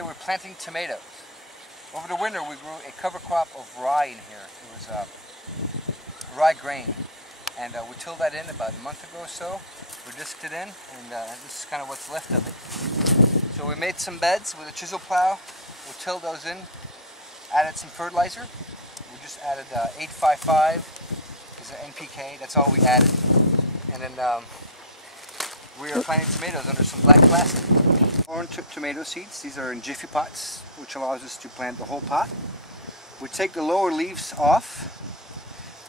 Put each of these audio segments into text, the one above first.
Today we're planting tomatoes. Over the winter we grew a cover crop of rye in here. It was rye grain, and we tilled that in about a month ago or so. We disked it in, and this is kind of what's left of it. So we made some beds with a chisel plow. We tilled those in, added some fertilizer. We just added 855 is an NPK. That's all we added, and then we are planting tomatoes under some black plastic. Corn tomato seeds. These are in Jiffy pots, which allows us to plant the whole pot. We take the lower leaves off.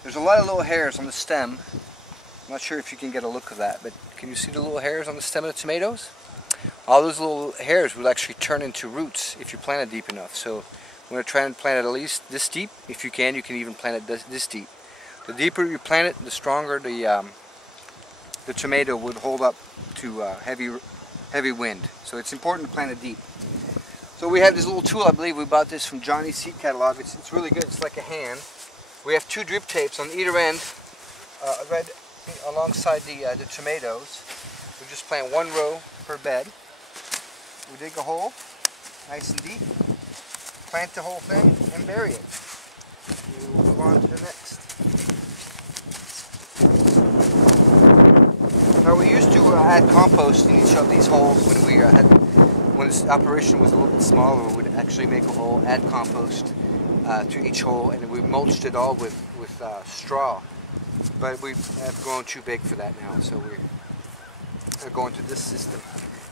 There's a lot of little hairs on the stem. I'm not sure if you can get a look of that, but can you see the little hairs on the stem of the tomatoes? All those little hairs will actually turn into roots if you plant it deep enough. So I'm going to try and plant it at least this deep. If you can even plant it this deep. The deeper you plant it, the stronger the tomato would hold up to heavy wind. So it's important to plant it deep. So we have this little tool. I believe we bought this from Johnny's Seed Catalog. It's really good. It's like a hand. We have 2 drip tapes on either end, right alongside the tomatoes. We just plant 1 row per bed. We dig a hole, nice and deep, plant the whole thing, and bury it. We will move on to the next. Now we used to add compost in each of these holes when this operation was a little bit smaller. We would actually make a hole, add compost to each hole, and we mulched it all with straw. But we have grown too big for that now, so we're going to this system.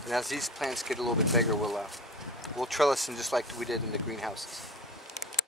And as these plants get a little bit bigger, we'll trellis them just like we did in the greenhouses.